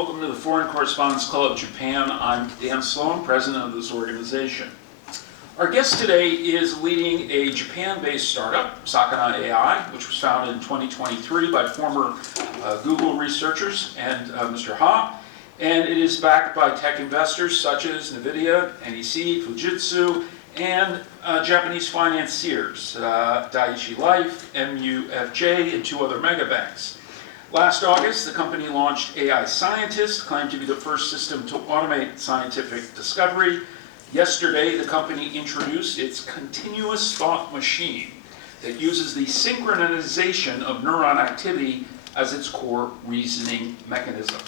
Welcome to the Foreign Correspondents Club of Japan. I'm Dan Sloan, president of this organization. Our guest today is leading a Japan-based startup, Sakana AI, which was founded in 2023 by former Google researchers and Mr. Ha. And it is backed by tech investors such as Nvidia, NEC, Fujitsu, and Japanese financiers, Dai-ichi Life, MUFJ, and 2 other mega banks. Last August, the company launched AI Scientist, claimed to be the first system to automate scientific discovery. Yesterday, the company introduced its continuous thought machine that uses the synchronization of neuron activity as its core reasoning mechanism.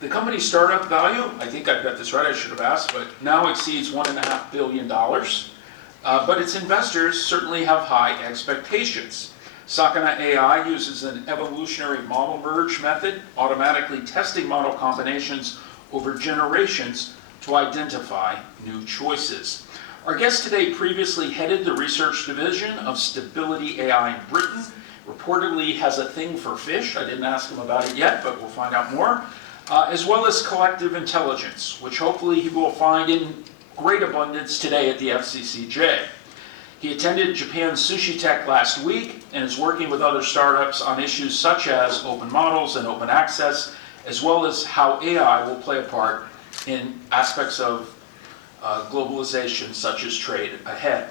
The company's startup value, I think I've got this right, I should have asked, but now exceeds $1.5 billion. But its investors certainly have high expectations. Sakana AI uses an evolutionary model merge method, automatically testing model combinations over generations to identify new choices. Our guest today previously headed the research division of Stability AI in Britain, reportedly has a thing for fish. I didn't ask him about it yet, but we'll find out more. As well as collective intelligence, which hopefully he will find in great abundance today at the FCCJ. He attended Japan's Sushi Tech last week and is working with other startups on issues such as open models and open access, as well as how AI will play a part in aspects of globalization such as trade ahead.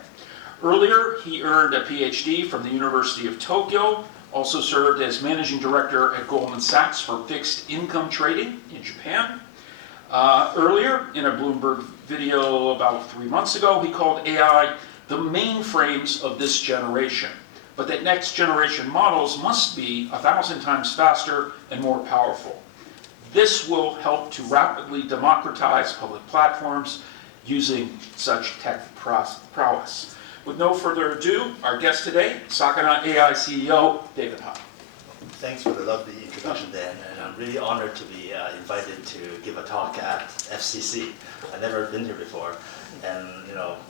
Earlier, he earned a Ph.D. from the University of Tokyo, also served as managing director at Goldman Sachs for fixed income trading in Japan. Earlier, in a Bloomberg video about 3 months ago, he called AI the mainframes of this generation, but that next generation models must be 1,000 times faster and more powerful. This will help to rapidly democratize public platforms using such tech prowess. With no further ado, our guest today, Sakana AI CEO, David Ha. Thanks for the lovely introduction, Dan, and I'm really honored to be invited to give a talk at FCC. I've never been here before, and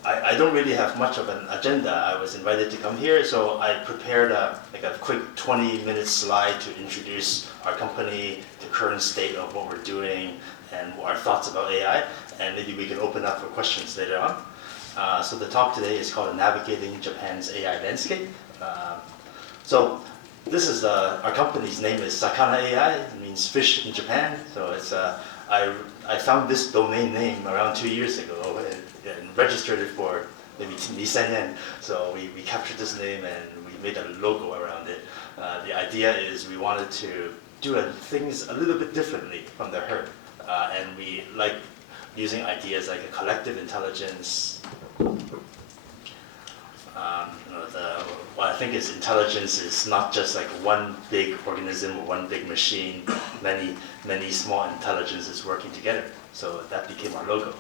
I don't really have much of an agenda. I was invited to come here, so I prepared a quick 20-minute slide to introduce our company, the current state of what we're doing, and our thoughts about AI, and maybe we can open up for questions later on. So the talk today is called Navigating Japan's AI Landscape. So this is our company's name is Sakana AI. It means fish in Japan. So it's I found this domain name around 2 years ago and registered it for maybe Nissan yen. So we captured this name and we made a logo around it. The idea is we wanted to do things a little bit differently from the herd, and we like using ideas like a collective intelligence. What I think is intelligence is not just like one big organism or one big machine, many small intelligences working together. So that became our logo.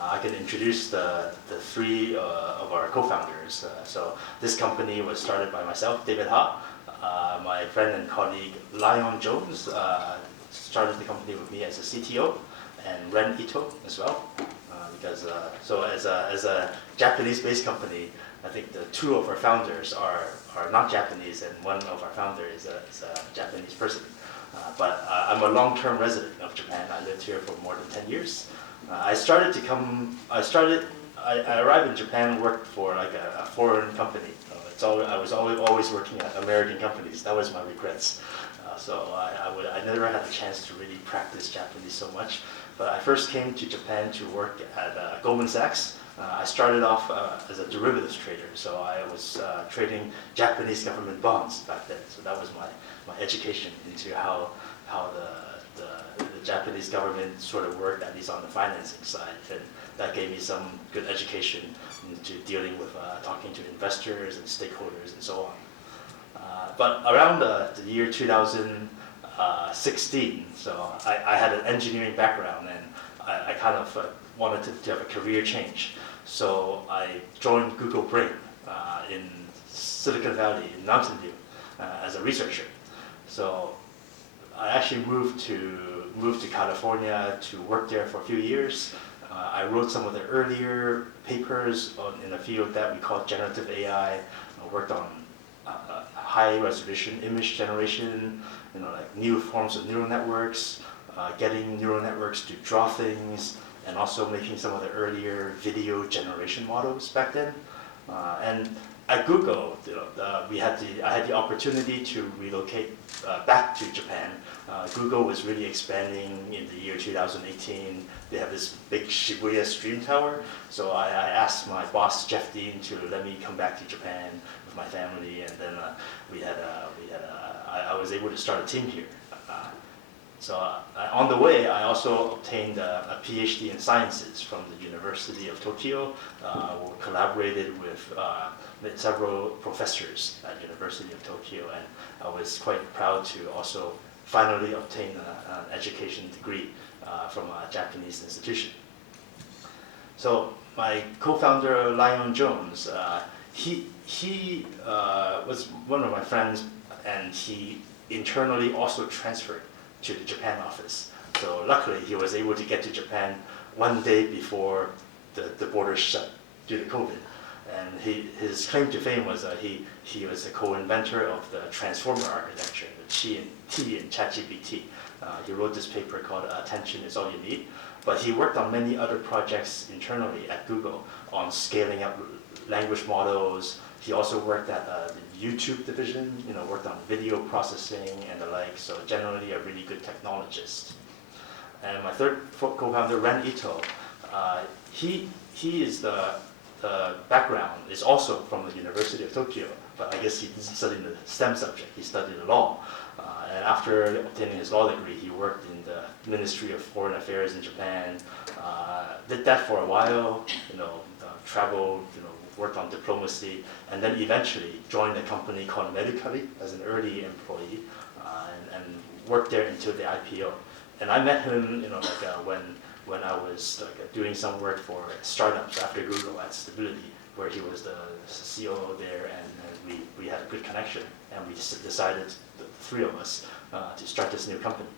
I can introduce the 3 of our co-founders. So this company was started by myself, David Ha, my friend and colleague Lion Jones started the company with me as a CTO, and Ren Ito as well. So as a Japanese-based company, I think the 2 of our founders are not Japanese, and one of our founders is a Japanese person. But I'm a long-term resident of Japan. I lived here for more than 10 years. I arrived in Japan and worked for like a foreign company. I was always working at American companies. That was my regrets. So I never had a chance to really practice Japanese so much. But I first came to Japan to work at Goldman Sachs. I started off as a derivatives trader, so I was trading Japanese government bonds back then. So that was my education into how the Japanese government sort of worked, at least on the financing side. And that gave me some good education into dealing with talking to investors and stakeholders and so on. But around the year 2016, so I had an engineering background, and I kind of wanted to have a career change. So I joined Google Brain in Silicon Valley, in Mountain View, as a researcher. So I actually moved to California to work there for a few years. I wrote some of the earlier papers in a field that we call generative AI. I worked on high resolution image generation, like new forms of neural networks, getting neural networks to draw things, and also making some of the earlier video generation models back then. And at Google, I had the opportunity to relocate back to Japan. Google was really expanding in the year 2018. They have this big Shibuya stream tower. So I asked my boss, Ph.D, to let me come back to Japan with my family, and then I was able to start a team here. On the way, I also obtained a Ph.D. in sciences from the University of Tokyo. Collaborated with several professors at University of Tokyo, and I was quite proud to also finally obtain an education degree from a Japanese institution. So my co-founder, Lionel Jones, he was one of my friends, and he internally also transferred to the Japan office. So luckily, he was able to get to Japan one day before the borders shut due to COVID. And his claim to fame was he was a co-inventor of the transformer architecture, the T in ChatGPT. He wrote this paper called Attention is All You Need. But he worked on many other projects internally at Google on scaling up language models. He also worked at the YouTube division, worked on video processing and the like, so generally a really good technologist. And my third co-founder, Ren Ito, he is the background is also from the University of Tokyo, but I guess he didn't study the STEM subject, he studied law. And after obtaining his law degree, he worked in the Ministry of Foreign Affairs in Japan, did that for a while, traveled, worked on diplomacy, and then eventually joined a company called Medically as an early employee, and worked there until the IPO. And I met him, when I was doing some work for startups after Google at Stability, where he was the COO there, and we had a good connection, and we decided, the three of us, to start this new company.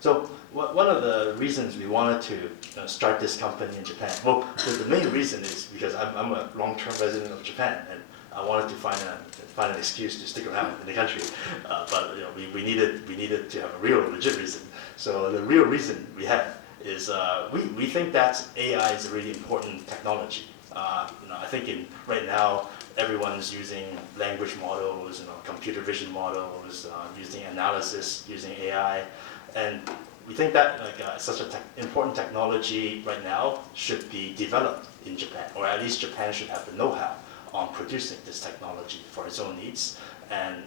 So one of the reasons we wanted to start this company in Japan, well, the main reason is because I'm a long-term resident of Japan, and I wanted to find an excuse to stick around in the country. But we needed to have a real legit reason. So the real reason we had is we think that AI is a really important technology. I think right now everyone's using language models, computer vision models, using analysis, using AI. And we think that such an important technology right now should be developed in Japan, or at least Japan should have the know-how on producing this technology for its own needs. And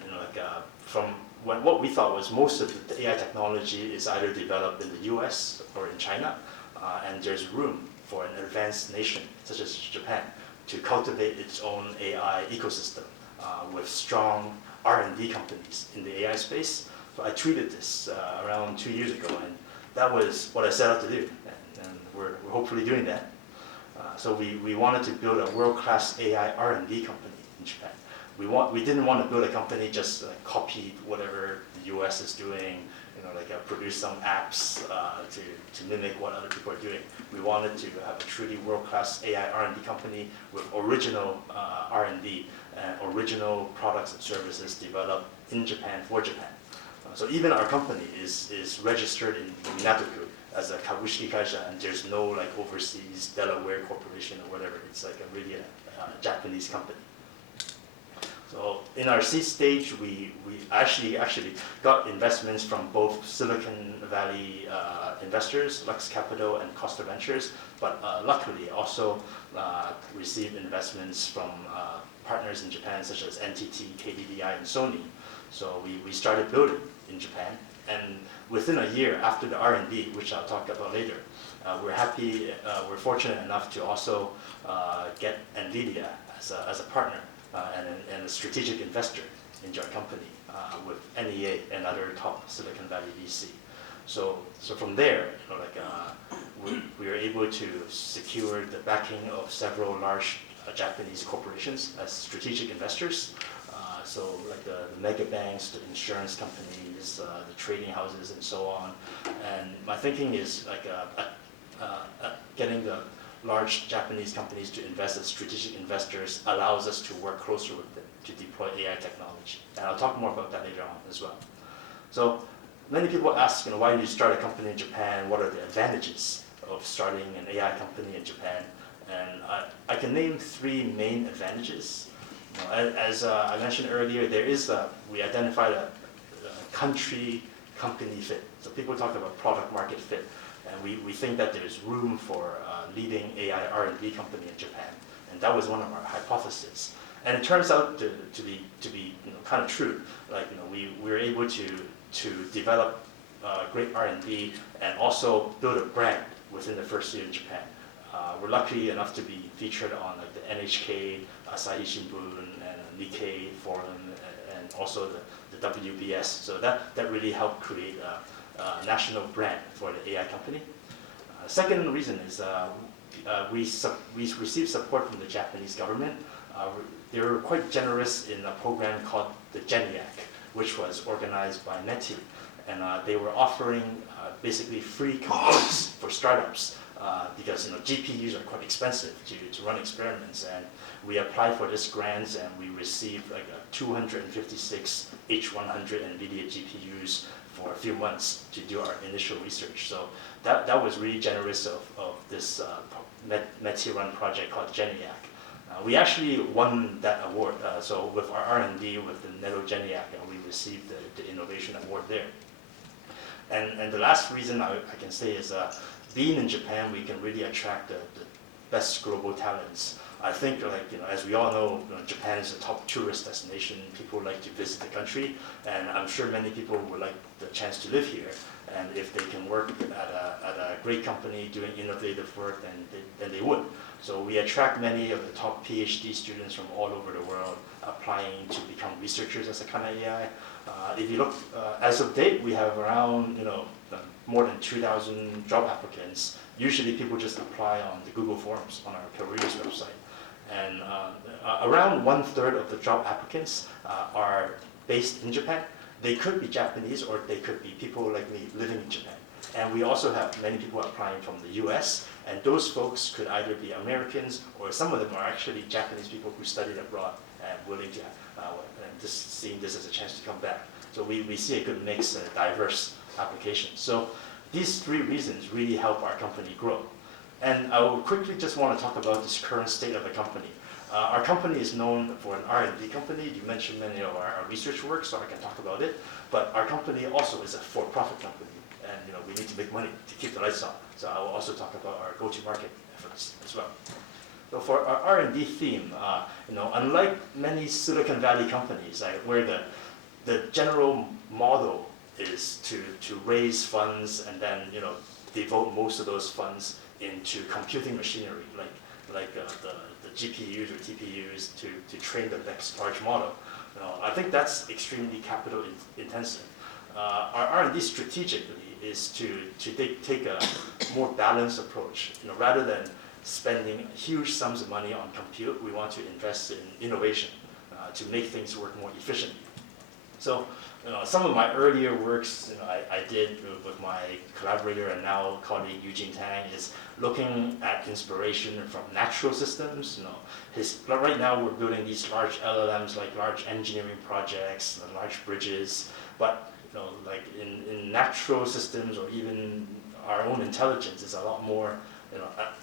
from what we thought was most of the AI technology is either developed in the US or in China, and there's room for an advanced nation such as Japan to cultivate its own AI ecosystem with strong R&D companies in the AI space. So I tweeted this around 2 years ago, and that was what I set out to do, and we're hopefully doing that. So we wanted to build a world-class AI R&D company in Japan. We didn't want to build a company just copy whatever the US is doing, produce some apps to mimic what other people are doing. We wanted to have a truly world-class AI R&D company with original R&D and original products and services developed in Japan for Japan. So even our company is registered in Minato-ku as a kabushiki kaisha, and there's no overseas Delaware corporation or whatever. It's really a Japanese company. So in our seed stage, we actually got investments from both Silicon Valley investors, Lux Capital and Costa Ventures, but luckily also received investments from partners in Japan such as NTT, KDDI, and Sony. So we started building in Japan, and within a year after the R&D, which I'll talk about later, we're fortunate enough to also get Nvidia as a partner and a strategic investor into our company with NEA and other top Silicon Valley VC. So from there, we were able to secure the backing of several large Japanese corporations as strategic investors. So the mega banks, the insurance companies, the trading houses, and so on. And my thinking is getting the large Japanese companies to invest as strategic investors allows us to work closer with them to deploy AI technology. And I'll talk more about that later on as well. So many people ask, why did you start a company in Japan? What are the advantages of starting an AI company in Japan? And I can name three main advantages. As I mentioned earlier, we identified a country company fit. So people talk about product market fit, and we think that there's room for a leading AI R&D company in Japan, and that was one of our hypotheses. And it turns out to be kind of true. We were able to develop great R&D and also build a brand within the first year in Japan. We're lucky enough to be featured on the NHK, Asahi Shimbun, and Nikkei Forum, and also the WBS. So that really helped create a national brand for the AI company. Second reason is we received support from the Japanese government. They were quite generous in a program called the GENIAC, which was organized by METI. And they were offering basically free components for startups because GPUs are quite expensive to run experiments. And we applied for this grant, and we received like 256 H100 Nvidia GPUs for a few months to do our initial research. So that was really generous of this METI-run project called GENIAC. We actually won that award. So with our R&D with the Neto GENIAC, we received the innovation award there. And the last reason I can say is being in Japan, we can really attract the best global talents. I think, as we all know, Japan is a top tourist destination. People like to visit the country, and I'm sure many people would like the chance to live here. And if they can work at a great company doing innovative work, then they would. So we attract many of the top Ph.D. students from all over the world applying to become researchers at Sakana AI. If you look, as of date, we have around more than 2,000 job applicants. Usually people just apply on the Google Forms on our careers website. And around 1/3 of the job applicants are based in Japan. They could be Japanese, or they could be people like me living in Japan. And we also have many people applying from the US, and those folks could either be Americans, or some of them are actually Japanese people who studied abroad and willing to just seeing this as a chance to come back. So we see a good mix and diverse applications. So these three reasons really help our company grow. And I will quickly just want to talk about this current state of the company. Our company is known for an R&D company. You mentioned many of our research work, so I can talk about it. But our company also is a for-profit company, and we need to make money to keep the lights on. So I will also talk about our go-to-market efforts as well. So for our R&D theme, unlike many Silicon Valley companies, where the general model is to raise funds and then devote most of those funds into computing machinery, like the GPUs or TPUs to train the next large model. I think that's extremely capital intensive. Our R&D strategically is to take a more balanced approach. Rather than spending huge sums of money on compute, we want to invest in innovation to make things work more efficiently. So some of my earlier works I did with my collaborator and now colleague Eugene Tang is looking at inspiration from natural systems. Right now we're building these large LLMs, like large engineering projects, large bridges, but like in natural systems or even our own intelligence is a lot more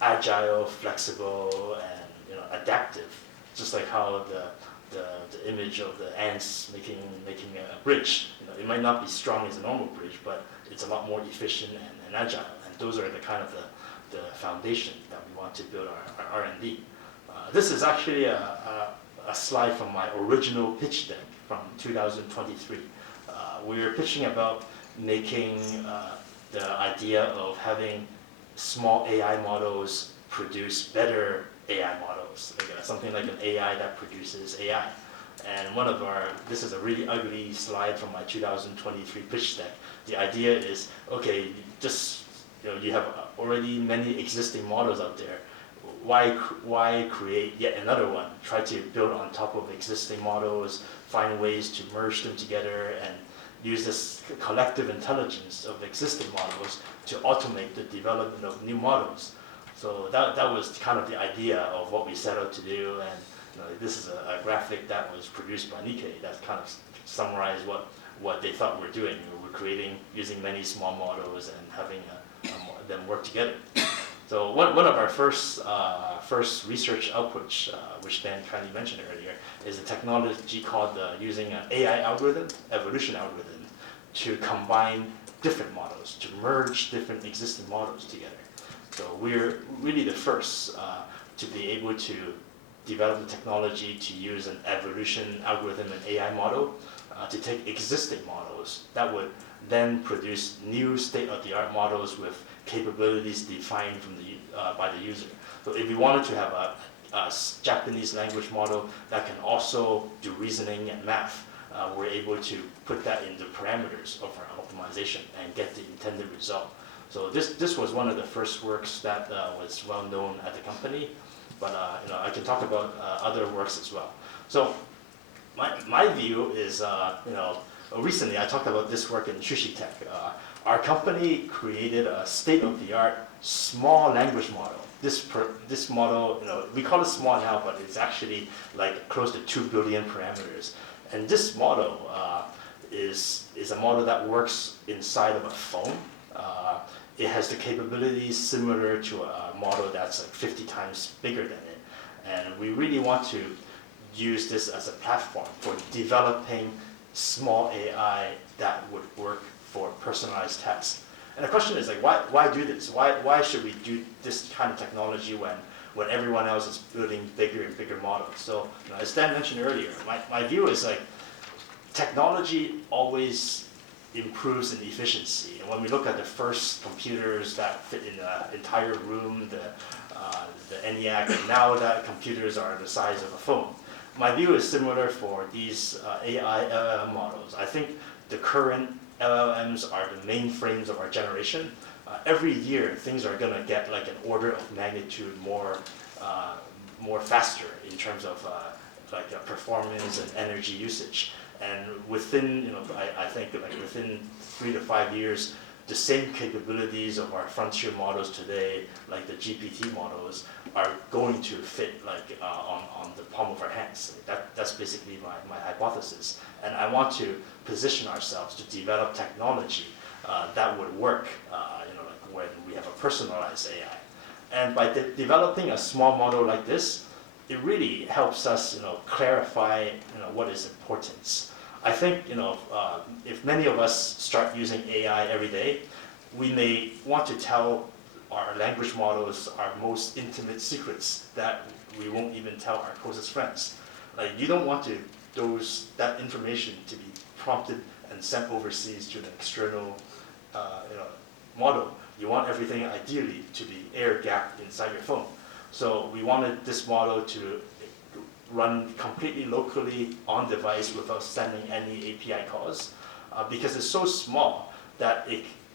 agile, flexible, and adaptive. Just like how the image of the ants making a bridge. It might not be strong as a normal bridge, but it's a lot more efficient and agile. And those are the kind of the foundation that we want to build our R&D. This is actually a slide from my original pitch deck from 2023. We were pitching about making the idea of having small AI models produce better AI models, something like an AI that produces AI. And this is a really ugly slide from my 2023 pitch deck. The idea is, okay, you have already many existing models out there. Why create yet another one? Try to build on top of existing models, find ways to merge them together, and use this collective intelligence of existing models to automate the development of new models. So that was kind of the idea of what we set out to do, and this is a graphic that was produced by Nikkei that kind of summarized what they thought we're doing. We're creating using many small models and having them work together. So one of our first research outputs, which Dan kindly mentioned earlier, is a technology called using an AI algorithm, evolution algorithm, to combine different models, to merge different existing models together. So we're really the first to be able to develop the technology to use an evolution algorithm and AI model to take existing models that would then produce new state-of-the-art models with capabilities defined from by the user. So if we wanted to have a Japanese language model that can also do reasoning and math, we're able to put that in the parameters of our optimization and get the intended result. So this was one of the first works that was well known at the company, but I can talk about other works as well. So my view is, recently I talked about this work in Sushi Tech. Our company created a state-of-the-art small language model. This model, we call it small now, but it's actually like close to 2 billion parameters. And this model is a model that works inside of a phone. It has the capabilities similar to a model that's like 50 times bigger than it. And we really want to use this as a platform for developing small AI that would work for personalized tasks. And the question is like, why do this? Why should we do this kind of technology when everyone else is building bigger and bigger models? So as Dan mentioned earlier, my view is like technology always improves in efficiency. And when we look at the first computers that fit in an entire room, the ENIAC, and now that computers are the size of a phone. My view is similar for these AI LLM models. I think the current LLMs are the mainframes of our generation. Every year, things are going to get like an order of magnitude more faster in terms of performance and energy usage. And within, I think like within 3 to 5 years, the same capabilities of our frontier models today, like the GPT models, are going to fit like on the palm of our hands. That's basically my hypothesis. And I want to position ourselves to develop technology that would work, like when we have a personalized AI. And by developing a small model like this, it really helps us, clarify, what is importance. I think, if many of us start using AI every day, we may want to tell our language models our most intimate secrets that we won't even tell our closest friends. Like, you don't want that information to be prompted and sent overseas to an external, model. You want everything ideally to be air-gapped inside your phone. So we wanted this model to run completely locally on device without sending any API calls, because it's so small that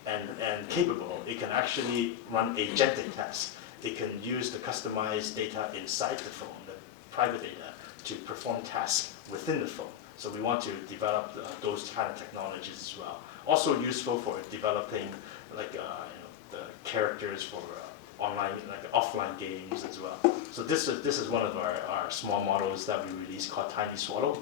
and capable, it can actually run agentic tasks. It can use the customized data inside the phone, the private data, to perform tasks within the phone. So we want to develop those kind of technologies as well. Also useful for developing like the characters for online, like offline games as well. So this is one of our small models that we released called Tiny Swallow.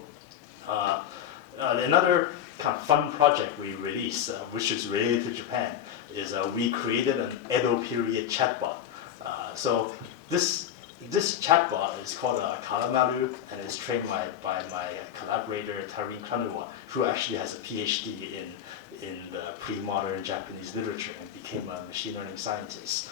Another kind of fun project we released, which is related to Japan, is we created an Edo period chatbot. So this chatbot is called Kalamaru, and is trained by my collaborator Tarin Kanuwa, who actually has a Ph.D. in the pre-modern Japanese literature and became a machine learning scientist.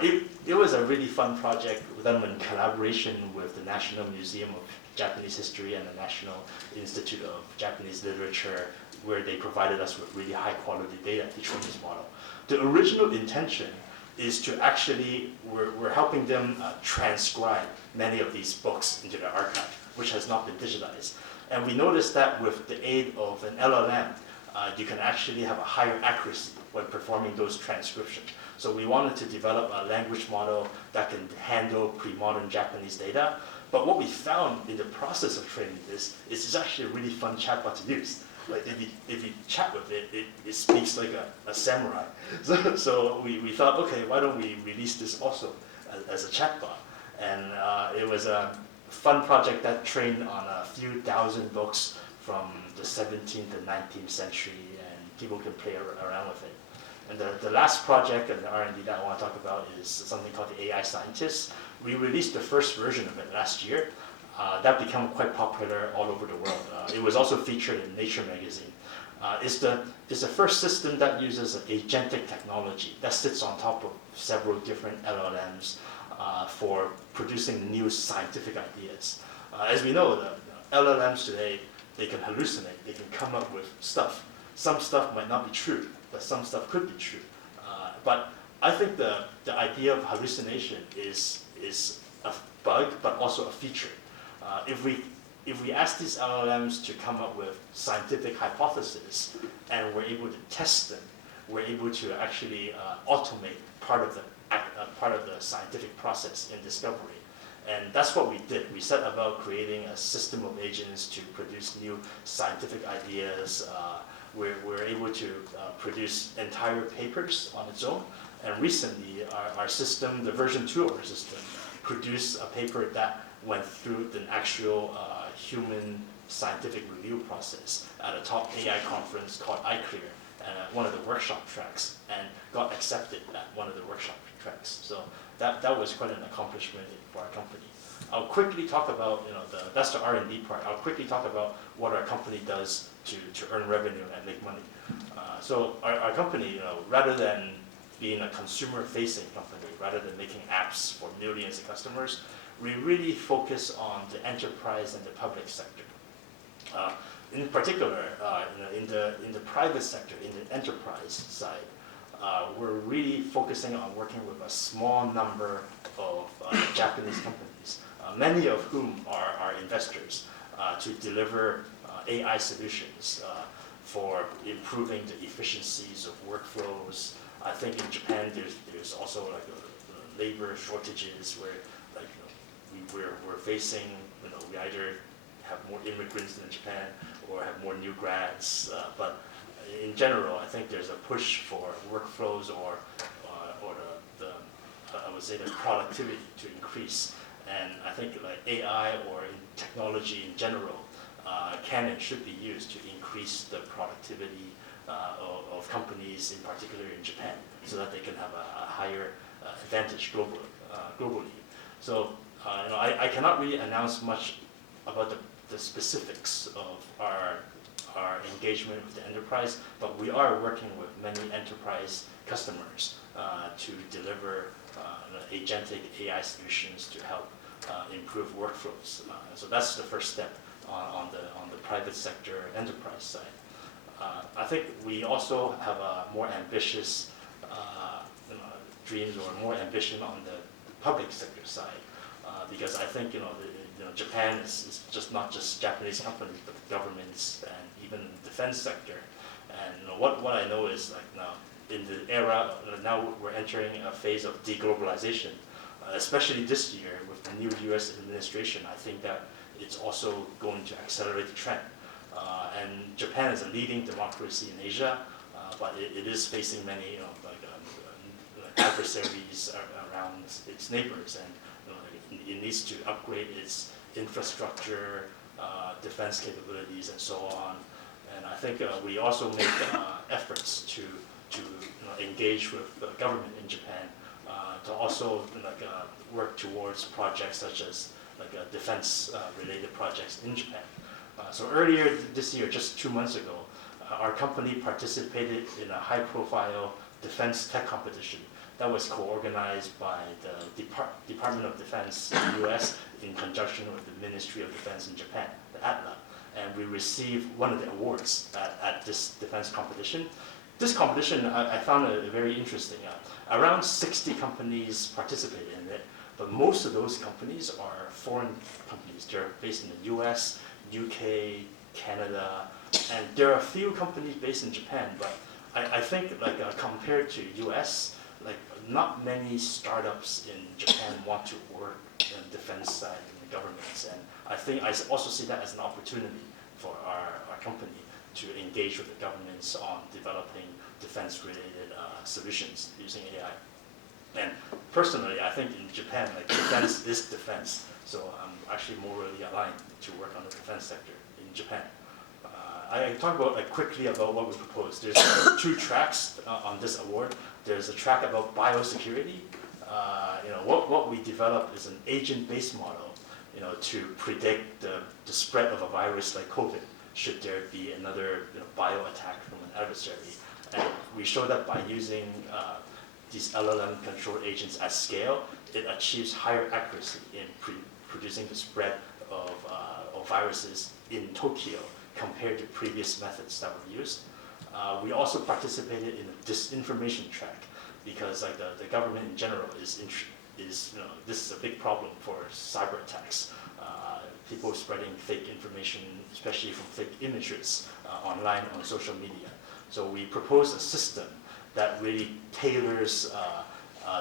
It was a really fun project done in collaboration with the National Museum of Japanese History and the National Institute of Japanese Literature, where they provided us with really high quality data to train this model. The original intention is to actually, we're helping them transcribe many of these books into their archive, which has not been digitized. And we noticed that with the aid of an LLM, you can actually have a higher accuracy when performing those transcriptions. So we wanted to develop a language model that can handle pre-modern Japanese data. But what we found in the process of training this is it's actually a really fun chatbot to use. Like if you chat with it, it speaks like a samurai. So we thought, okay, why don't we release this also as a chatbot. And it was a fun project that trained on a few thousand books from the 17th and 19th century, and people can play around with it. And the last project and the R&D that I want to talk about is something called the AI Scientist. We released the first version of it last year. That became quite popular all over the world. It was also featured in Nature magazine. It's the first system that uses an agentic technology that sits on top of several different LLMs for producing new scientific ideas. As we know, the LLMs today, they can hallucinate, they can come up with stuff. Some stuff might not be true, but some stuff could be true. But I think the idea of hallucination is a bug, but also a feature. If we ask these LLMs to come up with scientific hypotheses, and we're able to test them, we're able to actually automate part of the scientific process in discovery. And that's what we did. We set about creating a system of agents to produce new scientific ideas. We're able to produce entire papers on its own. And recently, our system, the version 2 of our system, produced a paper that went through an actual human scientific review process at a top AI conference called iClear, one of the workshop tracks, and got accepted at one of the workshop tracks. So that was quite an accomplishment for our company. I'll quickly talk about, that's the R&D part. I'll quickly talk about what our company does to earn revenue and make money. So our company, rather than being a consumer-facing company, rather than making apps for millions of customers, we really focus on the enterprise and the public sector. In particular, in the private sector, in the enterprise side, we're really focusing on working with a small number of Japanese companies, many of whom are investors, to deliver AI solutions for improving the efficiencies of workflows. I think in Japan there's also like labor shortages where we're facing, we either have more immigrants than Japan or have more new grads, but in general, I think there's a push for workflows or I would say the productivity to increase. And I think like AI or in technology in general can and should be used to increase the productivity of companies, in particular in Japan, so that they can have a higher advantage globally. So I cannot really announce much about the specifics of our engagement with the enterprise, but we are working with many enterprise customers to deliver agentic AI solutions to help improve workflows. So that's the first step on the private sector enterprise side. I think we also have a more ambitious dreams or more ambition on the public sector side, because I think Japan is just not just Japanese companies, but governments and even the defense sector. And what I know is like now in the era, now we're entering a phase of deglobalization, especially this year with the new U.S. administration. I think that it's also going to accelerate the trend. And Japan is a leading democracy in Asia, but it is facing many adversaries around its neighbors, and it needs to upgrade its infrastructure, defense capabilities, and so on. And I think we also make efforts to engage with the government in Japan to also work towards projects such as defense related projects in Japan. So earlier this year, just 2 months ago, our company participated in a high-profile defense tech competition that was co-organized by the Department of Defense in the US in conjunction with the Ministry of Defense in Japan, the ATLA. And we received one of the awards at this defense competition. This competition, I found it very interesting. Around 60 companies participated in it, but most of those companies are foreign companies. They're based in the US, UK, Canada, and there are a few companies based in Japan, but I think compared to US, not many startups in Japan want to work in the defense side in the governments, and I think I also see that as an opportunity for our company to engage with the governments on developing defense-related solutions using AI. And personally, I think in Japan, like defense is defense. So I'm actually morally aligned to work on the defense sector in Japan. I talk about quickly about what we propose. There's 2 tracks on this award. There's a track about biosecurity. What we develop is an agent-based model, to predict the spread of a virus like COVID, should there be another bio attack from an adversary. And we show that by using these LLM-controlled agents at scale, it achieves higher accuracy in producing the spread of viruses in Tokyo compared to previous methods that were used. We also participated in a disinformation track because the government in general is this is a big problem for cyber attacks. People spreading fake information, especially from fake images online on social media. So we propose a system that really tailors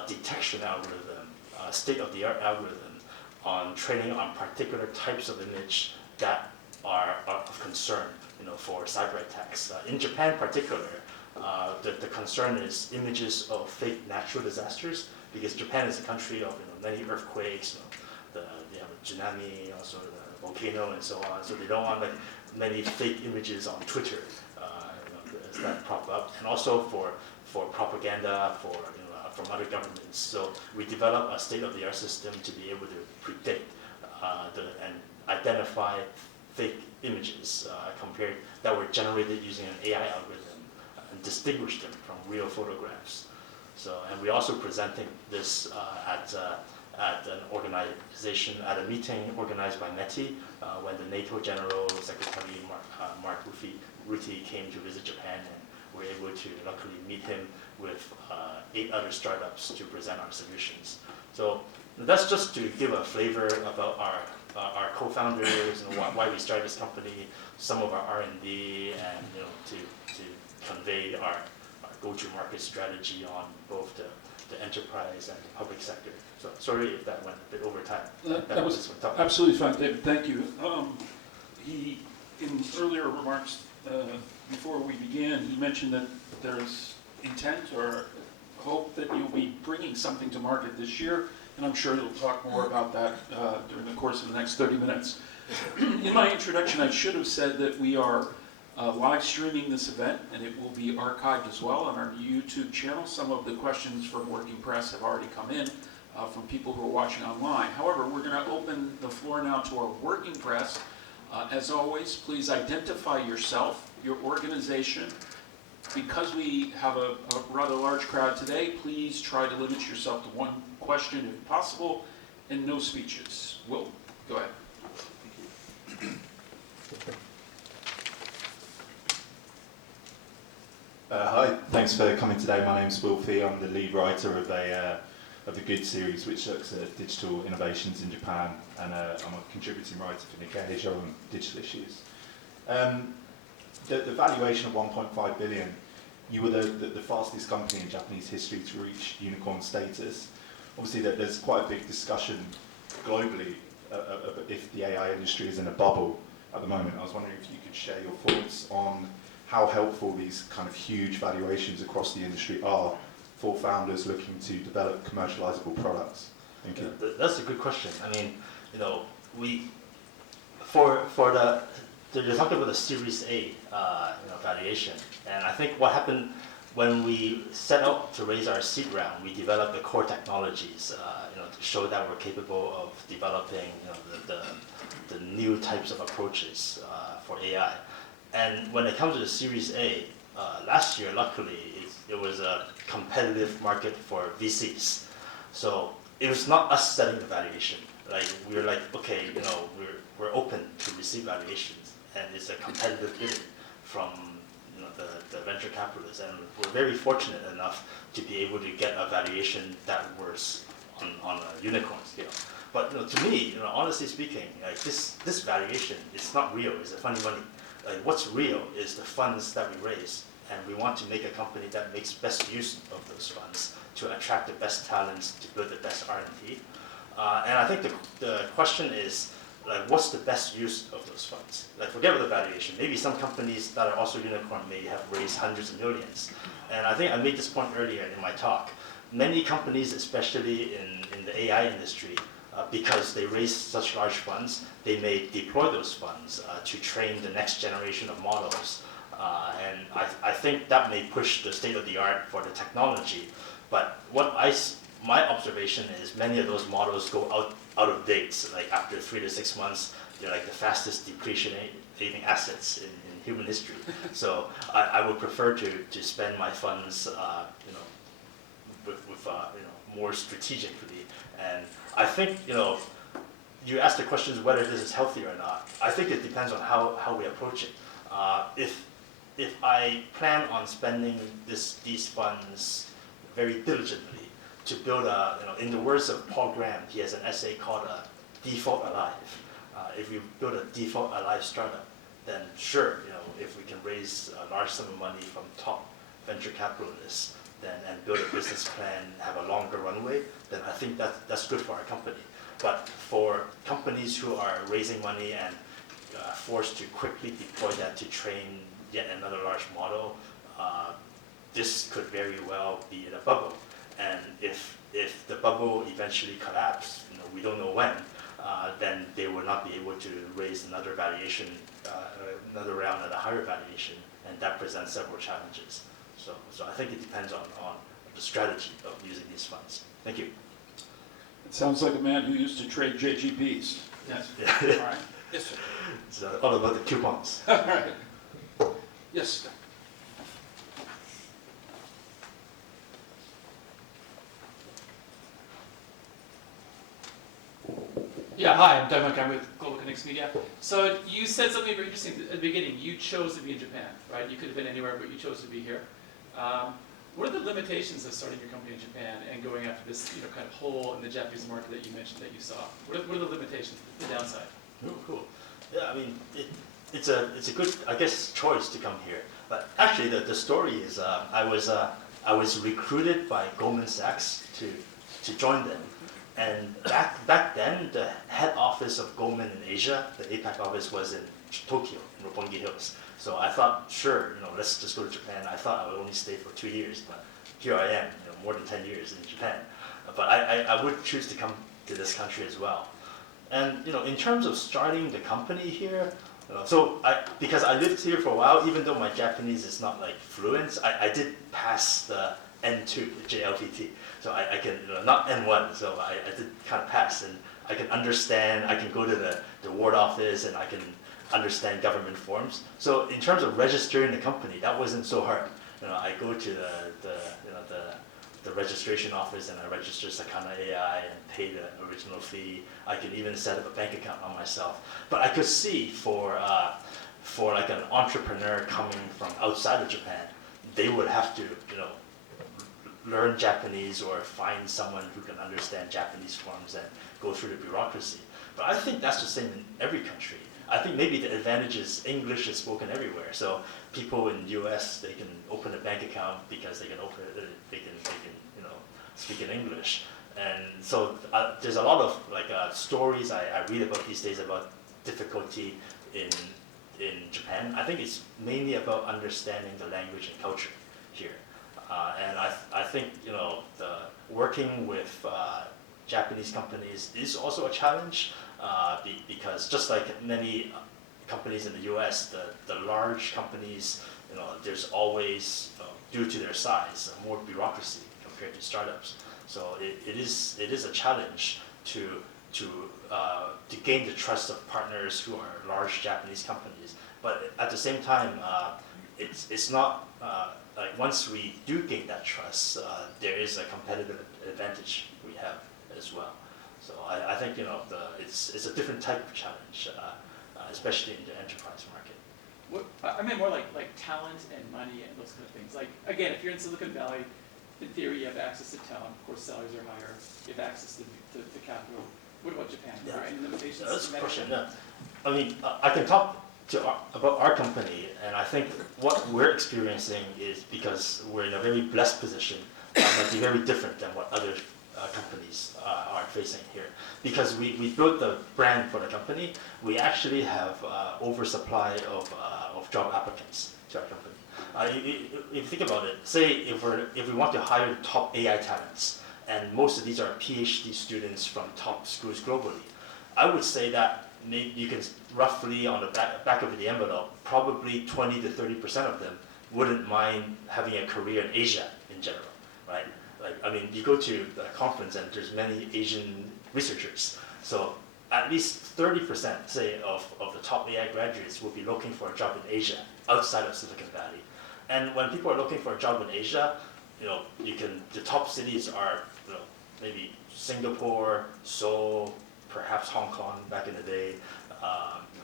detection algorithm, state-of-the-art algorithm on training on particular types of image that are of concern, for cyber attacks. In Japan, in particular, the concern is images of fake natural disasters, because Japan is a country of many earthquakes. They have a tsunami, also the volcano, and so on. So they don't want many fake images on Twitter that pop up, and also for propaganda from other governments. So we develop a state-of-the-art system to be able to predict and identify fake images that were generated using an AI algorithm and distinguish them from real photographs. And we're also presenting this at an organization, at a meeting organized by METI when the NATO General Secretary Mark Rutte came to visit Japan, and we're able to luckily meet him with 8 other startups to present our solutions. So that's just to give a flavor about our co-founders and why we started this company, some of our R&D, and to convey our go-to-market strategy on both the enterprise and the public sector. So sorry if that went a bit over time. That was absolutely fine, David. Thank you. In earlier remarks before we began, he mentioned that there's intent or hope that you'll be bringing something to market this year, and I'm sure you'll talk more about that during the course of the next 30 minutes. In my introduction, I should have said that we are live streaming this event, and it will be archived as well on our YouTube channel. Some of the questions from Working Press have already come in from people who are watching online. However, we're going to open the floor now to our Working Press. As always, please identify yourself, your organization. Because we have a rather large crowd today, please try to limit yourself to 1 question if possible, and no speeches. Will, go ahead. Hi, thanks for coming today. My name's Will Fee. I'm the lead writer of the Good series, which looks at digital innovations in Japan, and I'm a contributing writer for Nikkei Asia on digital issues. The valuation of 1.5 billion, you were the fastest company in Japanese history to reach unicorn status. Obviously, there's quite a big discussion globally if the AI industry is in a bubble at the moment. I was wondering if you could share your thoughts on how helpful these kind of huge valuations across the industry are for founders looking to develop commercializable products. Thank you. That's a good question. I mean, you're talking about the Series A, valuation, and I think what happened when we set out to raise our seed round, we developed the core technologies, to show that we're capable of developing, the new types of approaches for AI. And when it comes to the Series A, last year, luckily, it was a competitive market for VCs. So it was not us setting the valuation. We were like, okay, we're open to receive valuations, and it's a competitive bidding from the venture capitalists, and we're very fortunate enough to be able to get a valuation that works on a unicorn scale. But to me, honestly speaking, this valuation is not real. It's a funny money. What's real is the funds that we raise, and we want to make a company that makes best use of those funds to attract the best talents, to build the best R&D. And I think the question is, what's the best use of those funds? Forget about the valuation. Maybe some companies that are also unicorn may have raised hundreds of millions. And I think I made this point earlier in my talk. many companies, especially in the AI industry, because they raise such large funds, they may deploy those funds to train the next generation of models. And I think that may push the state of the art for the technology. But my observation is many of those models go out of date. Like after 3 to 6 months, they're like the fastest depreciating assets in human history. So I would prefer to spend my funds, with more strategically. And I think, you asked the questions whether this is healthy or not. I think it depends on how we approach it. If I plan on spending these funds very diligently to build in the words of Paul Graham, he has an essay called Default Alive. If you build a default alive startup, then sure, if we can raise a large sum of money from top venture capitalists, and build a business plan, have a longer runway, then I think that's good for our company. But for companies who are raising money and forced to quickly deploy that to train yet another large model, this could very well be in a bubble. And if the bubble eventually collapses, we don't know when, then they will not be able to raise another valuation, another round at a higher valuation, and that presents several challenges. So I think it depends on the strategy of using these funds. Thank you. It sounds like a man who used to trade JGBs. Yes. All right. Yes, sir. It's all about the coupons. All right. Yes, sir. Yeah, hi, I'm Doug Montgomery with Global Connects Media. So you said something very interesting at the beginning. You chose to be in Japan, right? You could have been anywhere, but you chose to be here. What are the limitations of starting your company in Japan and going after this kind of hole in the Japanese market that you mentioned that you saw? What are the limitations, the downside? Oh, cool. Yeah, I mean, it's a good, I guess, choice to come here. But actually, the story is I was recruited by Goldman Sachs to join them. And back then, the head office of Goldman in Asia, the APAC office, was in Tokyo, in Roppongi Hills. So I thought, sure, let's just go to Japan. I thought I would only stay for 2 years, but here I am, more than 10 years in Japan. But I would choose to come to this country as well. And in terms of starting the company here, because I lived here for a while, even though my Japanese is not like fluent, I did pass the N2, the JLPT. So I can, not N1, so I did kind of pass, and I can understand, I can go to the ward office, and I can understand government forms. So in terms of registering the company, that wasn't so hard. I go to the registration office and I register Sakana AI and pay the original fee. I can even set up a bank account on myself. But I could see for like an entrepreneur coming from outside of Japan, they would have to, learn Japanese or find someone who can understand Japanese forms and go through the bureaucracy. But I think that's the same in every country. I think maybe the advantage is English is spoken everywhere. So people in the U.S., they can open a bank account because they can speak in English. And so there's a lot of stories I read about these days about difficulty in Japan. I think it's mainly about understanding the language and culture here. And I think the working with Japanese companies is also a challenge because just like many companies in the U.S., the large companies, there's always due to their size more bureaucracy compared to startups. So it is a challenge to gain the trust of partners who are large Japanese companies. But at the same time, it's not. Once we do gain that trust, there is a competitive advantage we have as well. So I think it's a different type of challenge, especially in the enterprise market. I mean more like talent and money and those kind of things. Like again, if you're in Silicon Valley, in theory you have access to talent. Of course, salaries are higher. You have access to capital. What about Japan? Yeah. Are there any limitations? Yeah, that's a question. Yeah. I mean, I can talk about our company, and I think what we're experiencing is because we're in a very blessed position, might be very different than what other companies are facing here. Because we built the brand for the company, we actually have oversupply of job applicants to our company. If you think about it, say if we want to hire top AI talents, and most of these are Ph.D. students from top schools globally, I would say that maybe you can roughly on the back of the envelope, probably 20 to 30% of them wouldn't mind having a career in Asia in general, right? Like, I mean, you go to a conference and there's many Asian researchers, so at least 30%, say, of the top AI graduates will be looking for a job in Asia, outside of Silicon Valley. And when people are looking for a job in Asia, the top cities are, maybe Singapore, Seoul, perhaps Hong Kong back in the day,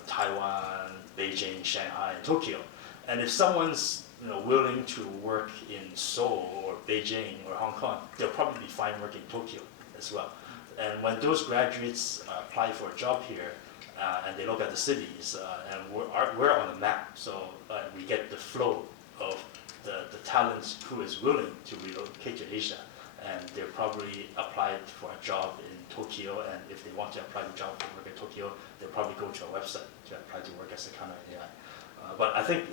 Taiwan, Beijing, Shanghai, and Tokyo. And if someone's willing to work in Seoul or Beijing or Hong Kong, they'll probably be fine working in Tokyo as well. And when those graduates apply for a job here, and they look at the cities, and we're on the map, so we get the flow of the talents who is willing to relocate to Asia, and they'll probably apply for a job in Tokyo, and if they want to apply the job to work in Tokyo, they'll probably go to our website to apply to work at Sakana AI. But I think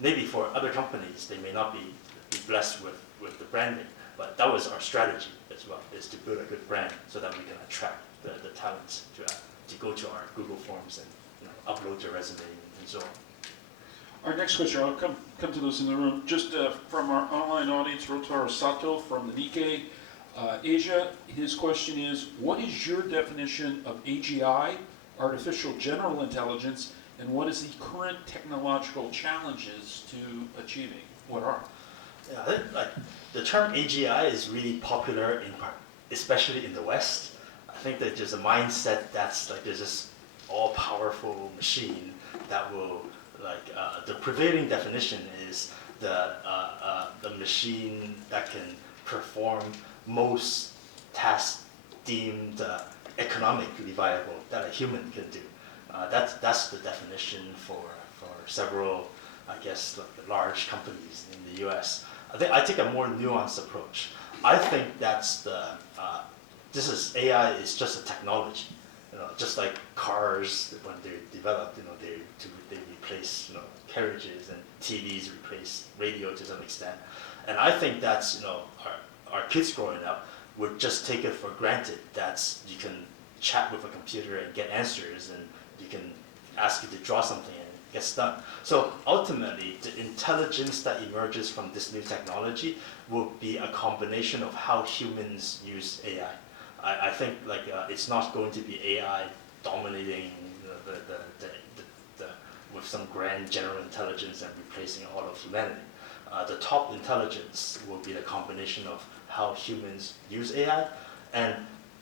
maybe for other companies, they may not be blessed with the branding, but that was our strategy as well, is to build a good brand so that we can attract the talents to go to our Google Forms and upload their resume and so on. Our next question, I'll come to those in the room. Just from our online audience, Rotaro Sato from the Nikkei Asia, his question is, what is your definition of AGI, artificial general intelligence, and what is the current technological challenges to achieving? What are? Yeah, I think the term AGI is really popular especially in the West. I think that there's a mindset that's there's this all-powerful machine that will the prevailing definition is the machine that can perform most tasks deemed economically viable that a human can do. That's the definition for several, I guess, large companies in the U.S. I take a more nuanced approach. I think that's AI is just a technology. Just like cars when they're developed, they replace carriages, and TVs replace radio to some extent. And I think that's our kids growing up would just take it for granted that you can chat with a computer and get answers, and you can ask it to draw something and it gets done. So ultimately, the intelligence that emerges from this new technology will be a combination of how humans use AI. I think it's not going to be AI dominating with some grand general intelligence and replacing all of humanity. The top intelligence will be the combination of how humans use AI, and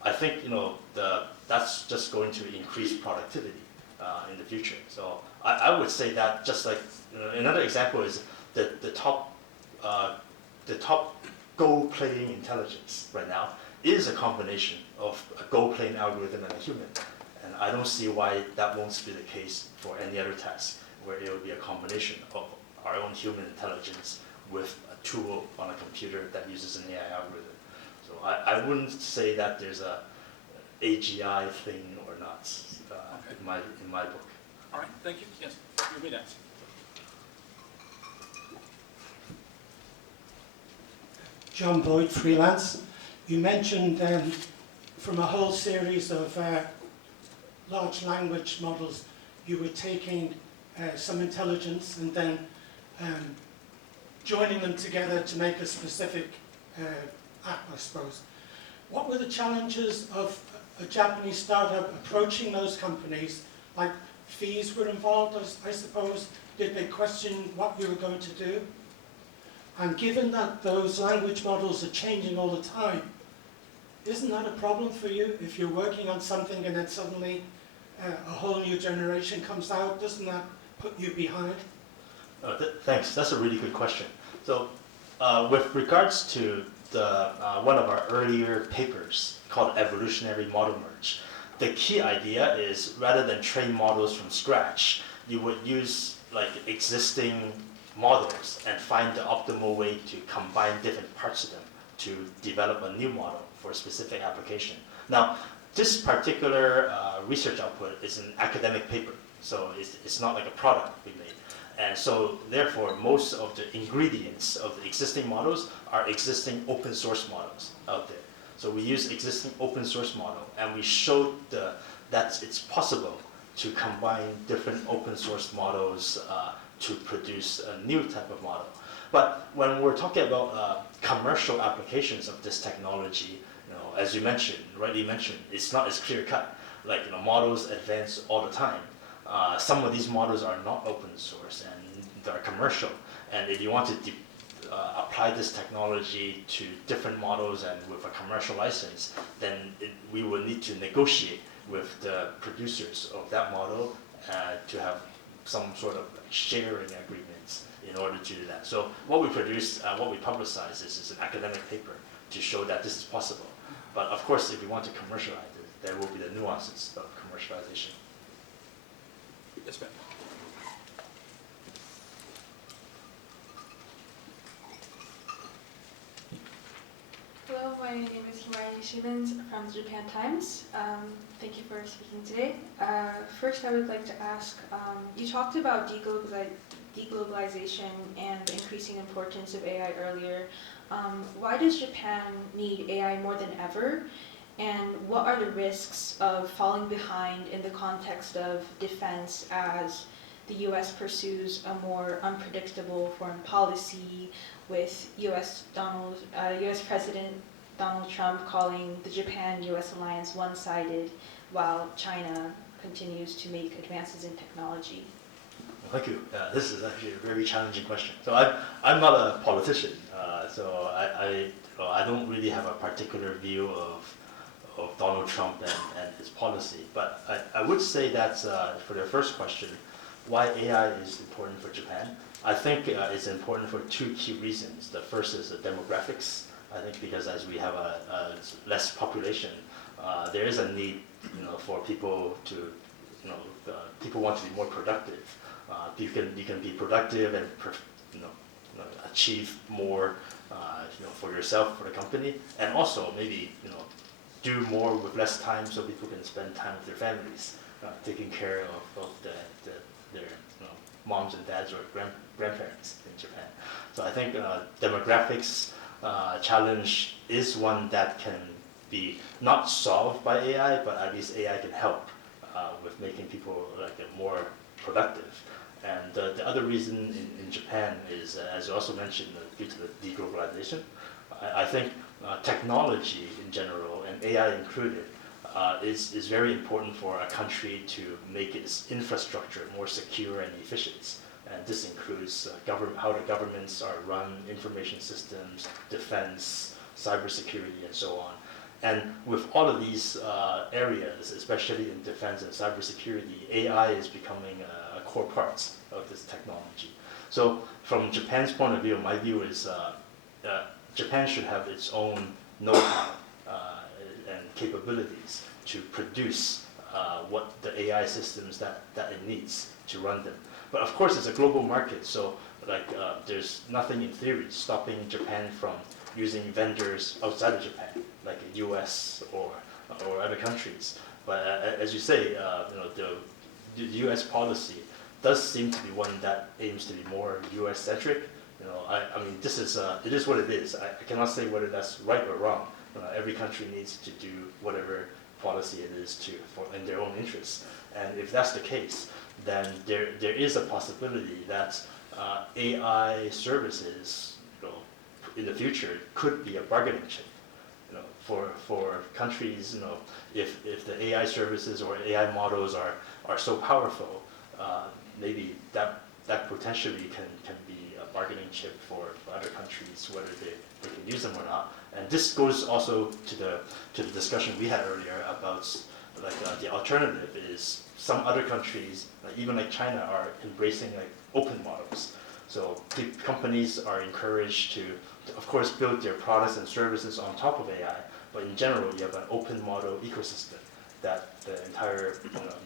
I think that's just going to increase productivity in the future. So I would say that just like another example is the top Go playing intelligence right now is a combination of a Go playing algorithm and a human. And I don't see why that won't be the case for any other task, where it will be a combination of our own human intelligence with a tool on a computer that uses an AI algorithm. So I wouldn't say that there's a AGI thing or not in my book. All right, thank you. Yes, you'll be next. John Boyd, freelance. You mentioned from a whole series of large language models, you were taking some intelligence and then joining them together to make a specific app, I suppose. What were the challenges of a Japanese startup approaching those companies? Like fees were involved, I suppose. Did they question what you were going to do? And given that those language models are changing all the time, isn't that a problem for you if you're working on something and then suddenly a whole new generation comes out? Doesn't that put you behind? Thanks. That's a really good question. So, with regards to one of our earlier papers called Evolutionary Model Merge, the key idea is rather than train models from scratch, you would use existing models and find the optimal way to combine different parts of them to develop a new model for a specific application. Now, this particular research output is an academic paper, so it's not like a product we made. And so therefore, most of the ingredients of the existing models are existing open source models out there. So we use existing open source model, and we showed that it's possible to combine different open source models to produce a new type of model. But when we're talking about commercial applications of this technology, as you mentioned, rightly mentioned, it's not as clear cut. Like models advance all the time. Some of these models are not open source and they're commercial. And if you want to apply this technology to different models and with a commercial license, then we will need to negotiate with the producers of that model to have some sort of sharing agreements in order to do that. So what we produce, what we publicize is an academic paper to show that this is possible. But of course, if we want to commercialize it, there will be the nuances of commercialization. Yes, ma'am. Hello, my name is Himari Shimens from the Japan Times. Thank you for speaking today. First, I would like to ask, you talked about deglobalization and the increasing importance of AI earlier. Why does Japan need AI more than ever? And what are the risks of falling behind in the context of defense as the US pursues a more unpredictable foreign policy, with US President Donald Trump calling the Japan-US alliance one-sided, while China continues to make advances in technology? Thank you. This is actually a very challenging question. So I'm not a politician, so I don't really have a particular view of Donald Trump and his policy. But I would say that for the first question, why AI is important for Japan, I think it's important for two key reasons. The first is the demographics. I think because as we have a less population, there is a need, for people to, people want to be more productive. You can be productive and achieve more, for yourself, for the company, and also maybe do more with less time, so people can spend time with their families, taking care of their moms and dads or grandparents in Japan. So I think demographics challenge is one that can be not solved by AI, but at least AI can help with making people more productive. And the other reason in Japan is, as you also mentioned, due to the deglobalization. I think technology in general, and AI included, is very important for a country to make its infrastructure more secure and efficient. And this includes how the governments are run, information systems, defense, cybersecurity, and so on. And with all of these areas, especially in defense and cybersecurity, AI is becoming a core part of this technology. So from Japan's point of view, my view is Japan should have its own know-how and capabilities to produce what the AI systems that it needs to run them. But of course, it's a global market, so there's nothing in theory stopping Japan from using vendors outside of Japan, like the U.S. or other countries. But as you say, the U.S. policy does seem to be one that aims to be more U.S.-centric. I mean, it is what it is. I cannot say whether that's right or wrong. Every country needs to do whatever policy it is in their own interests. And if that's the case, then there is a possibility that AI services, in the future, could be a bargaining chip. For countries, if the AI services or AI models are so powerful, maybe that potentially can be a bargaining chip for other countries, whether they can use them or not. And this goes also to the discussion we had earlier about the alternative is some other countries, even like China, are embracing open models. So companies are encouraged to, of course, build their products and services on top of AI, but in general, you have an open model ecosystem that the entire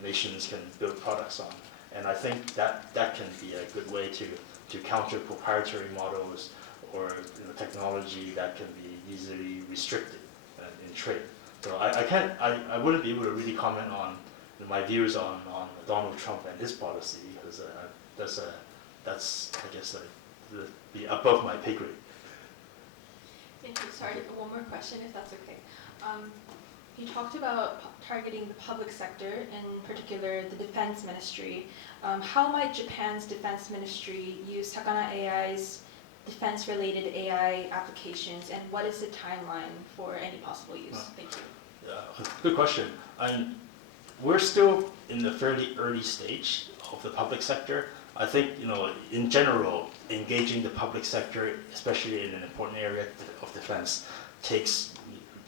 nations can build products on. And I think that can be a good way to counter proprietary models or technology that can be easily restricted in trade. So I wouldn't be able to really comment on my views on Donald Trump and his policy, because that's, I guess, be above my pay grade. Thank you. Sorry, one more question, if that's okay. You talked about targeting the public sector, in particular the defense ministry. How might Japan's defense ministry use Sakana AI's defense-related AI applications, and what is the timeline for any possible use? Thank you. Yeah, good question. We're still in the fairly early stage of the public sector. I think, in general, engaging the public sector, especially in an important area of defense, takes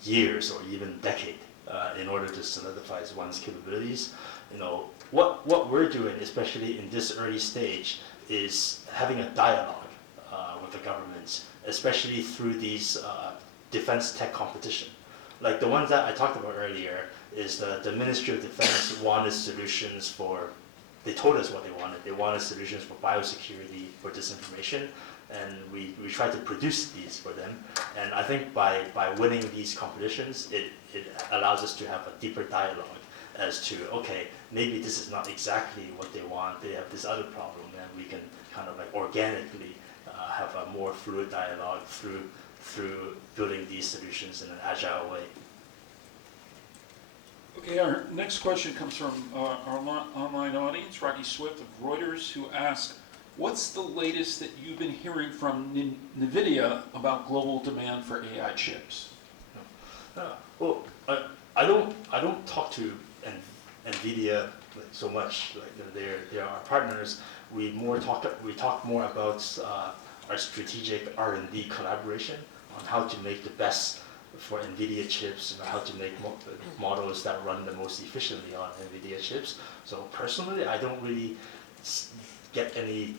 years or even decades in order to solidify one's capabilities. What we're doing, especially in this early stage, is having a dialogue with the governments, especially through these defense tech competition. Like the ones that I talked about earlier is the Ministry of Defense wanted solutions for, they told us what they wanted. They wanted solutions for biosecurity, for disinformation, and we tried to produce these for them. And I think by winning these competitions, it allows us to have a deeper dialogue as to, okay, maybe this is not exactly what they want, they have this other problem, and we can kind of like organically have a more fluid dialogue through building these solutions in an agile way. Okay, our next question comes from our online audience, Rocky Swift of Reuters, who asks, what's the latest that you've been hearing from Nvidia about global demand for AI chips? Well, I don't talk to Nvidia so much. Like they're our partners. We talk more about our strategic R&D collaboration on how to make the best for Nvidia chips and how to make models that run the most efficiently on Nvidia chips. So personally, I don't really get any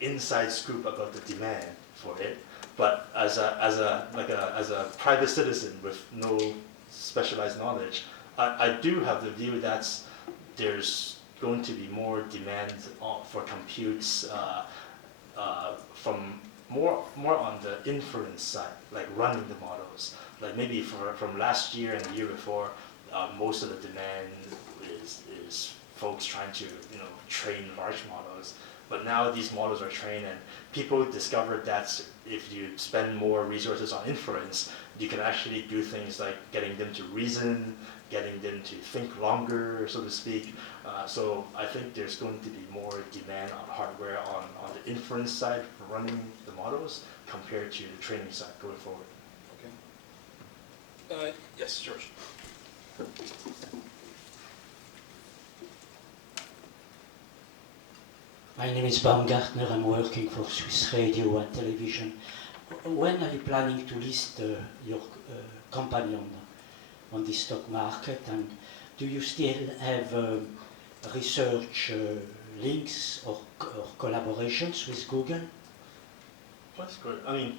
inside scoop about the demand for it. But as a private citizen with no specialized knowledge, I do have the view that there's going to be more demand for computes from more on the inference side, like running the models. Like maybe from last year and the year before, most of the demand is folks trying to train large models. But now these models are trained, and people discovered that if you spend more resources on inference, you can actually do things like getting them to reason, getting them to think longer, so to speak. So I think there's going to be more demand on hardware on the inference side for running the models compared to the training side going forward. Okay. Yes, George. My name is Baumgartner. I'm working for Swiss Radio and Television. When are you planning to list your company on the stock market? And do you still have research links or collaborations with Google? That's good. I mean,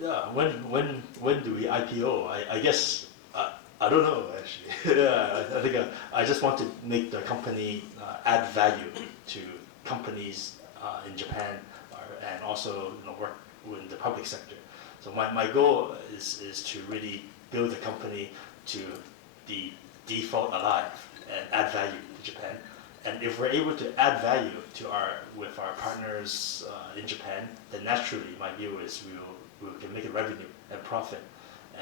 yeah. When do we IPO? I guess I don't know actually. Yeah, I think I just want to make the company add value to companies in Japan and also work with the public sector. So my goal is to really build the company to the default alive and add value to Japan. And if we're able to add value with our partners in Japan, then naturally my view is we can make a revenue and profit.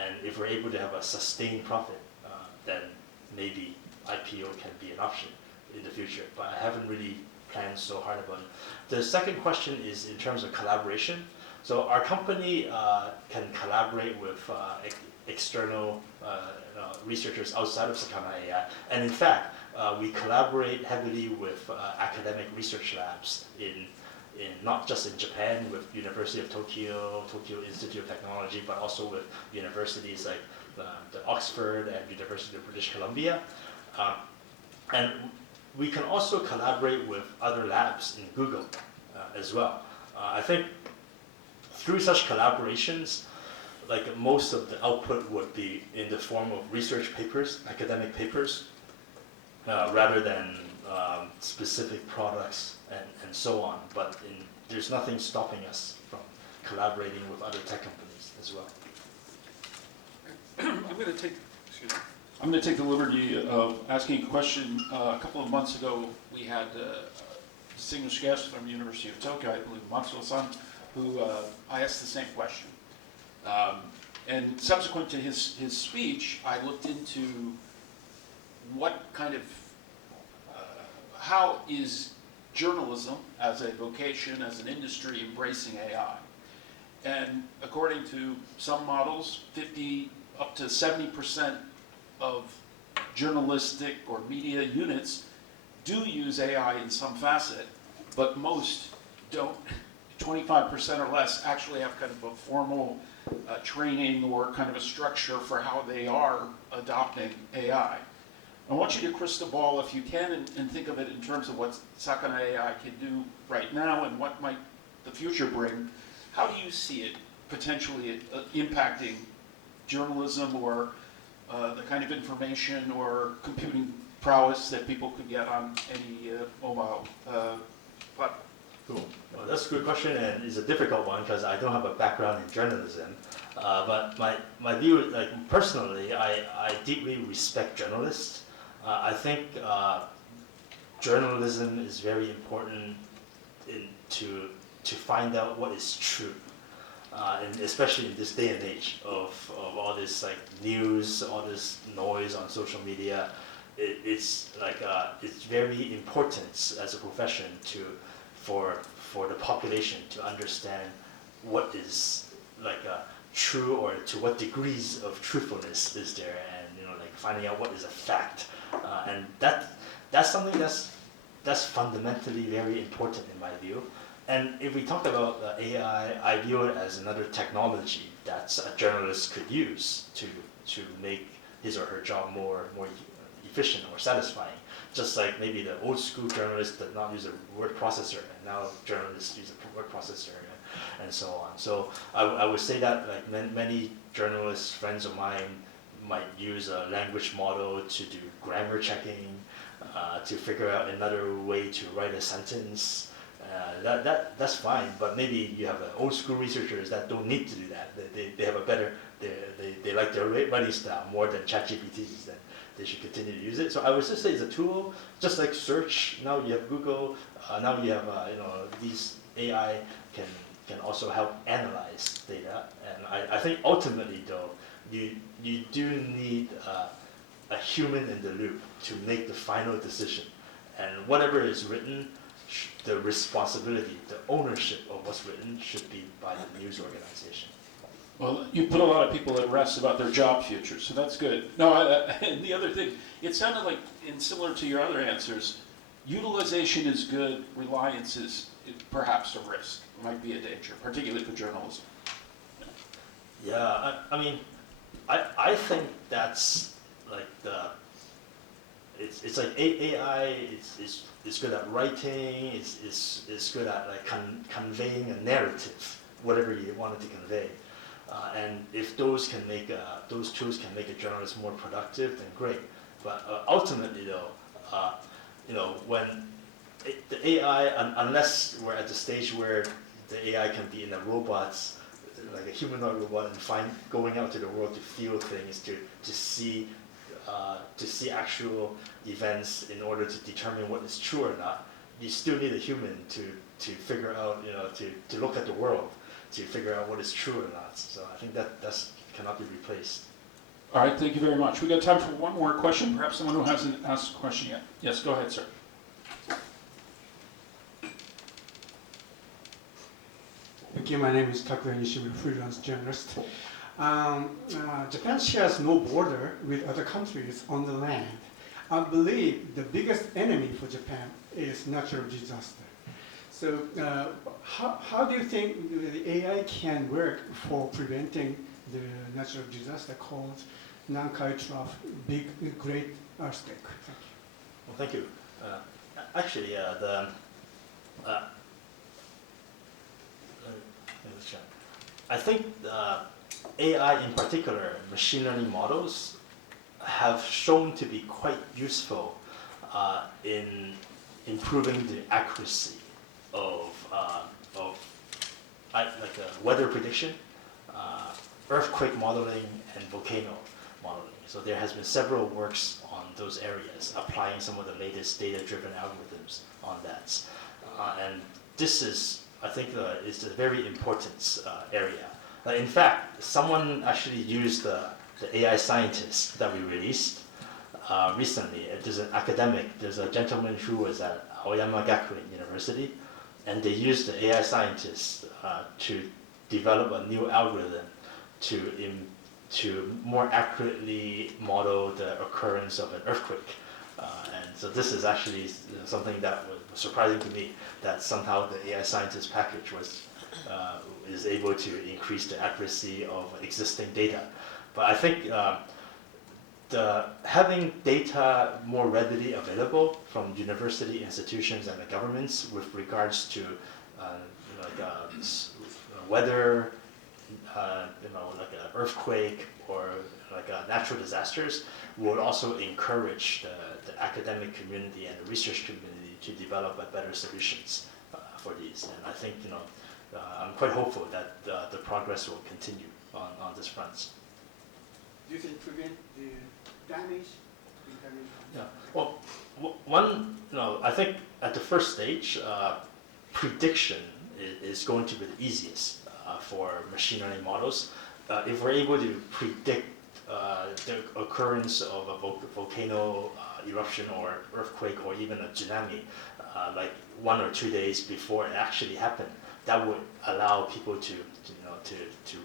And if we're able to have a sustained profit, then maybe IPO can be an option in the future. But I haven't really planned so hard about it. The second question is in terms of collaboration. So our company can collaborate with external researchers outside of Sakana AI. And in fact, we collaborate heavily with academic research labs in not just in Japan with University of Tokyo, Tokyo Institute of Technology, but also with universities like the Oxford and University of British Columbia. And we can also collaborate with other labs in Google as well. I think through such collaborations, like most of the output would be in the form of research papers, academic papers, rather than specific products and so on. But there's nothing stopping us from collaborating with other tech companies as well. I'm going to take the liberty of asking a question. A couple of months ago, we had distinguished guest from the University of Tokyo, I believe Matsuo-san, who I asked the same question. And subsequent to his speech, I looked into what kind of, how is journalism as a vocation, as an industry, embracing AI? And according to some models, 50 up to 70% of journalistic or media units do use AI in some facet, but most don't. 25% or less actually have kind of a formal training or kind of a structure for how they are adopting AI. I want you to crystal ball, if you can, and think of it in terms of what Sakana AI can do right now and what might the future bring. How do you see it potentially impacting journalism or the kind of information or computing prowess that people could get on any mobile platform? Cool. Well, that's a good question, and it's a difficult one because I don't have a background in journalism. But my view, like personally, I deeply respect journalists. I think journalism is very important to find out what is true, and especially in this day and age of all this like news, all this noise on social media. It's very important as a profession for the population to understand what is like true, or to what degrees of truthfulness is there, and like finding out what is a fact, and that's something that's fundamentally very important in my view. And if we talk about AI, I view it as another technology that a journalist could use to make his or her job more efficient or satisfying. Just like maybe the old school journalists did not use a word processor, and now journalists use a word processor, and so on. So I would say that like many journalists, friends of mine, might use a language model to do grammar checking, to figure out another way to write a sentence. That's fine, but maybe you have old school researchers that don't need to do that. They have a better, they like their writing style more than ChatGPT's. Then they should continue to use it. So I would just say it's a tool, just like search. Now you have Google. Now you have these AI can also help analyze data. And I think ultimately though, you do need a human in the loop to make the final decision. And whatever is written, the responsibility, the ownership of what's written should be by the news organization. Well, you put a lot of people at rest about their job future, so that's good. No, and the other thing, it sounded like, and similar to your other answers, utilization is good, reliance is perhaps a risk, might be a danger, particularly for journalism. Yeah, I mean, I think that's like it's like AI is good at writing, it's good at like conveying a narrative, whatever you want it to convey. And if those tools can make a journalist more productive, then great. But ultimately, though, when the AI, unless we're at the stage where the AI can be in a robot, like a humanoid robot, and going out to the world to feel things, to see actual events in order to determine what is true or not, you still need a human to figure out, to look at the world, to figure out what is true or not. So I think that cannot be replaced. All right, thank you very much. We've got time for one more question. Perhaps someone who hasn't asked a question yet. Yes, go ahead, sir. Thank you. My name is Takuya Nishimura, freelance journalist. Japan shares no border with other countries on the land. I believe the biggest enemy for Japan is natural disaster. So how do you think the AI can work for preventing the natural disaster called Nankai Trough, great earthquake? Thank you. Well, thank you. Actually, I think AI in particular, machine learning models, have shown to be quite useful in improving the accuracy of weather prediction, earthquake modeling, and volcano modeling. So there has been several works on those areas, applying some of the latest data-driven algorithms on that. And this is, I think, is a very important area. In fact, someone actually used the AI scientist that we released recently. There's an academic, there's a gentleman who was at Aoyama Gakuen University, and they used the AI scientist to develop a new algorithm to more accurately model the occurrence of an earthquake. And so this is actually something that was surprising to me, that somehow the AI scientist package is able to increase the accuracy of existing data. But I think having data more readily available from university institutions and the governments with regards to weather, like an earthquake or like natural disasters, would also encourage the academic community and the research community to develop better solutions for these. And I think I'm quite hopeful that the progress will continue on this front. You can prevent the damage. Yeah. Well, I think at the first stage, prediction is going to be the easiest for machine learning models. If we're able to predict the occurrence of a volcano eruption or earthquake or even a tsunami, like 1 or 2 days before it actually happened, that would allow people to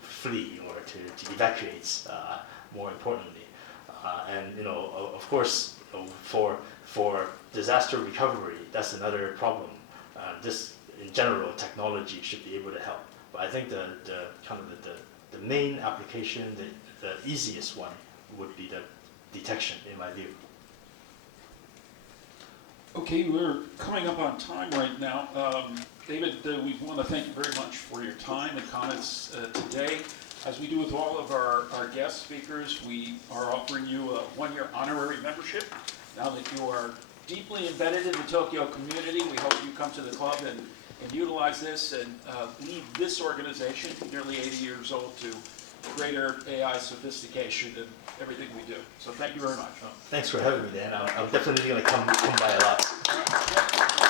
flee or to evacuate. More importantly, and of course, for disaster recovery, that's another problem. This, in general, technology should be able to help. But I think the main application, the easiest one, would be the detection, in my view. Okay, we're coming up on time right now. David, we want to thank you very much for your time and comments today. As we do with all of our guest speakers, we are offering you a 1-year honorary membership. Now that you are deeply embedded in the Tokyo community, we hope you come to the club and utilize this and lead this organization, nearly 80 years old, to greater AI sophistication in everything we do. So thank you very much. Thanks for having me, Dan. I'm definitely going to come by a lot.